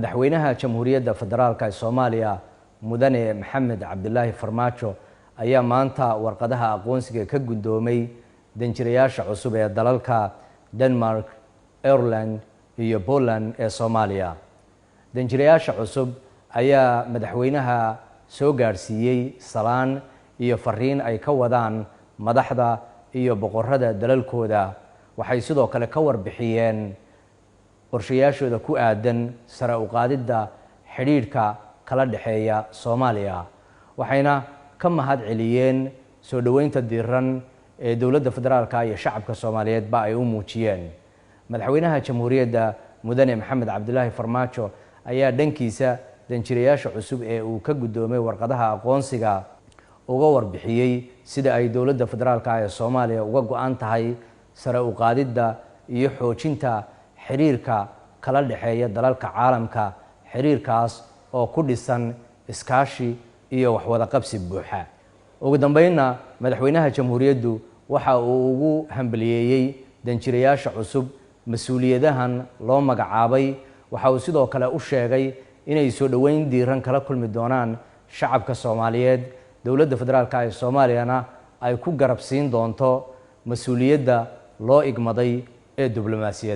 madaxweynaha Jamhuuriyadda Federaalka ee Soomaaliya Mudane Maxamed Cabdilaahi Farmaajo ayaa maanta warqadaha aqoonsiga ka guddoomay danjirayaasha cusub ee dalalka Denmark, Ireland iyo Poland ee Soomaaliya. Danjirayaasha cusub ayaa madaxweynaha soo gaarsiiyay salaan iyo fariin ay ka wadaan madaxda iyo boqorada dalalkooda. Waxay sidoo kale ka warbixiyeen qorshayaashooda ku aadan sare u qaadidda xiriirka kala dhaxeeya Soomaaliya. Waxayna ka mahad celiyeen soo dhaweynta diiran ee dowladda federaalka iyo shacabka Soomaaliyeed ba ay u muujiyeen. Madaxweynaha Jamhuuriyadda Mudane Maxamed Cabdilaahi Farmaajo ayaa dhankiisa danjirayaasha cusub ee uu ka guddoomay warqadaha aqoonsiga uga warbixiyay sida ay dowladda federaalka ee Soomaaliya uga go'an tahay sare u qaadidda iyo xoojinta xiriirka kala dhaxeeya dalalka caalamka, xiriirkaas oo ku dhisan iskaashi iyo wax wada qabsi buuxa. Ugu dambeynna madaxweynaha Jamhuuriyaddu waxa uu ugu hambaliyeeyay danjirayaasha cusub mas'uuliyadahan loo magacaabay. Waxa uu sidoo kale u sheegay inay soo dhaweyn diiran kala kulmi doonaan shacabka Soomaaliyeed. Dowladda federaalka ee Soomaaliyana ay ku garab siin doonto mas'uuliyadda loo igmaday ee diblomaasiyadda.